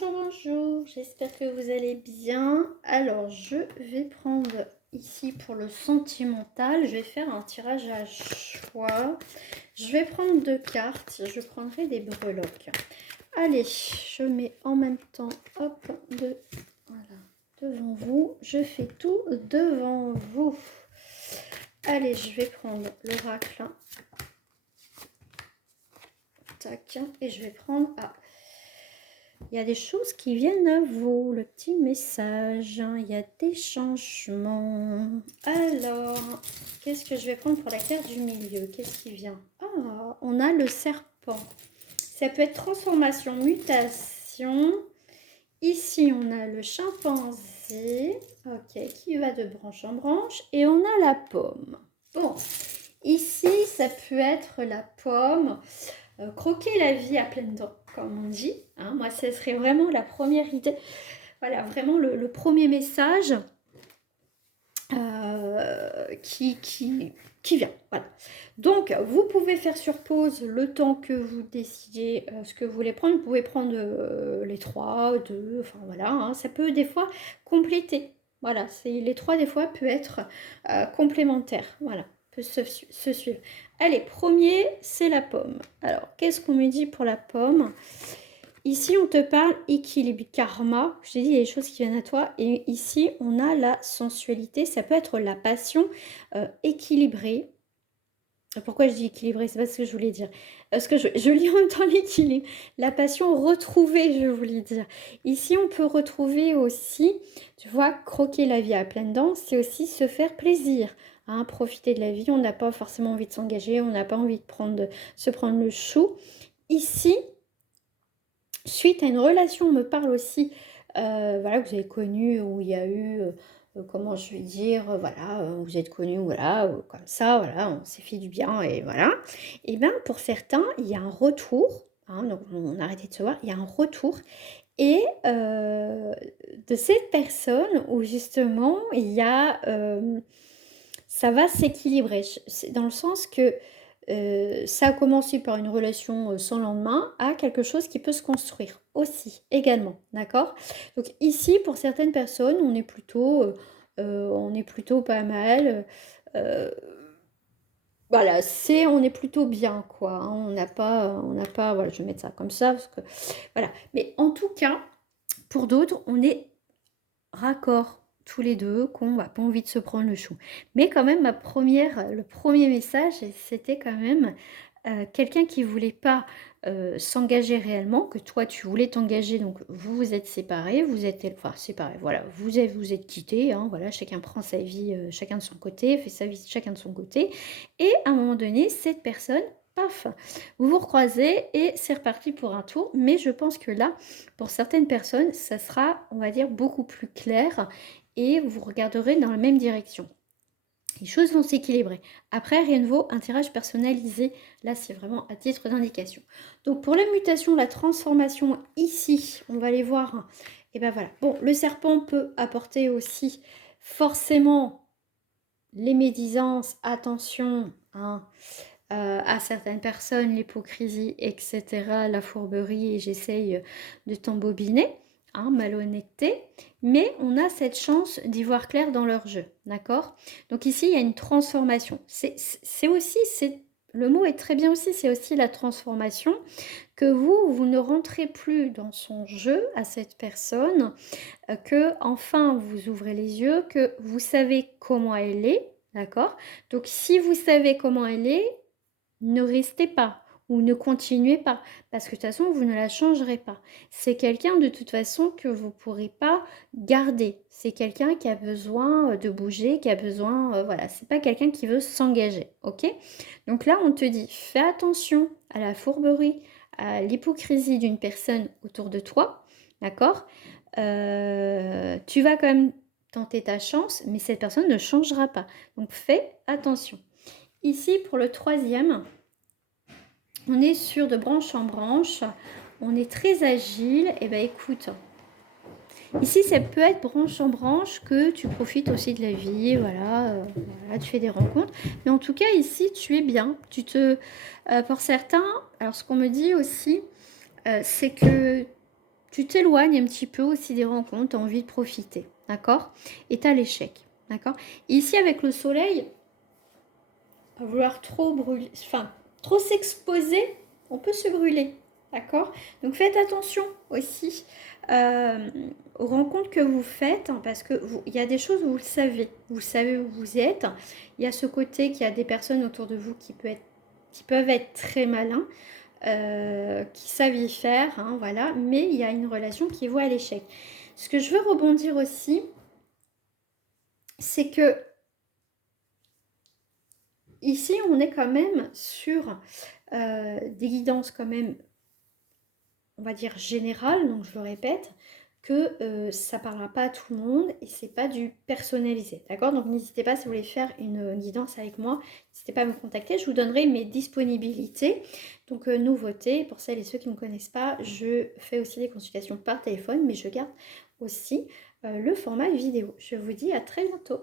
Bonjour, j'espère que vous allez bien. Alors, je vais prendre ici pour le sentimental, je vais faire un tirage à choix. Je vais prendre 2 cartes, je prendrai des breloques. Allez, je mets en même temps, hop, voilà, devant vous. Je fais tout devant vous. Allez, je vais prendre l'oracle. Tac, et je vais prendre... il y a des choses qui viennent à vous, le petit message, il y a des changements. Alors, qu'est-ce que je vais prendre pour la carte du milieu? Qu'est-ce qui vient? Ah, on a le serpent. Ça peut être transformation, mutation. Ici, on a le chimpanzé, ok, qui va de branche en branche. Et on a la pomme. Bon, ici, ça peut être la pomme. Croquer la vie à pleines dents, comme on dit. Hein. Moi, ce serait vraiment la première idée. Voilà, vraiment le premier message qui vient. Voilà. Donc, vous pouvez faire sur pause le temps que vous décidez ce que vous voulez prendre. Vous pouvez prendre les 3, 2, enfin voilà. Hein. Ça peut des fois compléter. Voilà, les 3 des fois peut être complémentaire. Voilà, peut se suivre. Allez, premier, c'est la pomme. Alors, qu'est-ce qu'on me dit pour la pomme? Ici, on te parle équilibre, karma. Je t'ai dit, il y a des choses qui viennent à toi. Et ici, on a la sensualité. Ça peut être la passion équilibrée. Pourquoi je dis équilibrée? C'est pas ce que je voulais dire. Parce que je lis en même temps l'équilibre. La passion retrouvée, je voulais dire. Ici, on peut retrouver aussi, tu vois, croquer la vie à pleines dents, c'est aussi se faire plaisir. Hein, profiter de la vie. On n'a pas forcément envie de s'engager. On n'a pas envie de se prendre le chou. Ici, suite à une relation, on me parle aussi, voilà, que vous avez connu, où il y a eu, comment je vais dire, voilà, vous êtes connu, voilà, comme ça, voilà, on s'est fait du bien, et voilà. Et bien, pour certains, il y a un retour, hein, donc on a arrêté de se voir, il y a un retour, et de cette personne où justement, il y a, ça va s'équilibrer, c'est dans le sens que ça a commencé par une relation sans lendemain à quelque chose qui peut se construire aussi, également, d'accord? Donc ici, pour certaines personnes, on est plutôt pas mal. euh, voilà, on est plutôt bien, quoi. Hein, on n'a pas, voilà, je vais mettre ça comme ça, parce que, voilà. Mais en tout cas, pour d'autres, on est raccord tous les deux, qu'on n'a pas envie de se prendre le chou. Mais quand même, le premier message, c'était quand même quelqu'un qui voulait pas s'engager réellement, que toi tu voulais t'engager, donc vous vous êtes séparés, enfin séparés, voilà, vous êtes quittés, hein, voilà, chacun prend sa vie, chacun de son côté, fait sa vie chacun de son côté, et à un moment donné, cette personne, paf, vous vous recroisez et c'est reparti pour un tour, mais je pense que là, pour certaines personnes, ça sera, on va dire, beaucoup plus clair et vous regarderez dans la même direction. Les choses vont s'équilibrer. Après, rien ne vaut un tirage personnalisé. Là, c'est vraiment à titre d'indication. Donc, pour la mutation, la transformation, ici, on va les voir. Et ben voilà. Bon, le serpent peut apporter aussi forcément les médisances, attention, hein, à certaines personnes, l'hypocrisie, etc., la fourberie, et j'essaye de t'embobiner, hein, malhonnêteté, mais on a cette chance d'y voir clair dans leur jeu, d'accord? Donc ici, il y a une transformation. C'est aussi, le mot est très bien aussi, c'est aussi la transformation, que vous ne rentrez plus dans son jeu à cette personne, que enfin vous ouvrez les yeux, que vous savez comment elle est, d'accord? Donc si vous savez comment elle est, ne restez pas ou ne continuez pas parce que de toute façon vous ne la changerez pas. C'est quelqu'un de toute façon que vous ne pourrez pas garder. C'est quelqu'un qui a besoin de bouger, qui a besoin, voilà, c'est pas quelqu'un qui veut s'engager, ok? Donc là on te dit fais attention à la fourberie, à l'hypocrisie d'une personne autour de toi, d'accord? Tu vas quand même tenter ta chance, mais cette personne ne changera pas. Donc fais attention. Ici, pour le troisième, on est sur de branche en branche. On est très agile. Et ben écoute, ici, ça peut être branche en branche que tu profites aussi de la vie. Voilà, voilà, tu fais des rencontres. Mais en tout cas, ici, tu es bien. Pour certains, alors ce qu'on me dit aussi, c'est que tu t'éloignes un petit peu aussi des rencontres, tu as envie de profiter, d'accord? Et tu as l'échec, d'accord? Ici, avec le soleil, à vouloir trop brûler, enfin, trop s'exposer, on peut se brûler, d'accord? Donc faites attention aussi euh, aux rencontres que vous faites, hein, parce que il y a des choses où vous savez où vous êtes. Il y a ce côté qu'il y a des personnes autour de vous qui peuvent être très malins, qui savent y faire, hein, voilà, mais il y a une relation qui vaut à l'échec. Ce que je veux rebondir aussi, c'est que ici, on est quand même sur des guidances quand même, on va dire générales, donc je le répète, que ça ne parlera pas à tout le monde et c'est pas du personnalisé, d'accord? Donc n'hésitez pas, si vous voulez faire une guidance avec moi, n'hésitez pas à me contacter, je vous donnerai mes disponibilités. Donc nouveauté, pour celles et ceux qui ne me connaissent pas, je fais aussi des consultations par téléphone, mais je garde aussi le format vidéo. Je vous dis à très bientôt.